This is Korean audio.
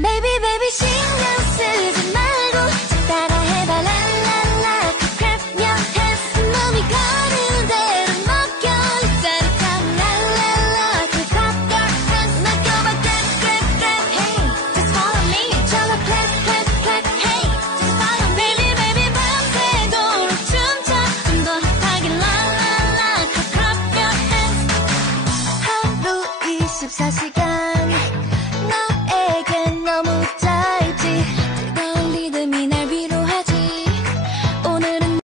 Baby baby 신경 쓰지 말고 따라해봐 랄랄라 Clap your hands 몸이 가는 대로 맡겨 짜릿한 랄랄라 Clap your hands 맡겨봐 clap clap clap Hey just follow me 저거 clap clap clap Hey just follow me Baby baby 밤새도록 춤춰 좀 더 핫하게 랄랄라 Clap your hands 하루 24시간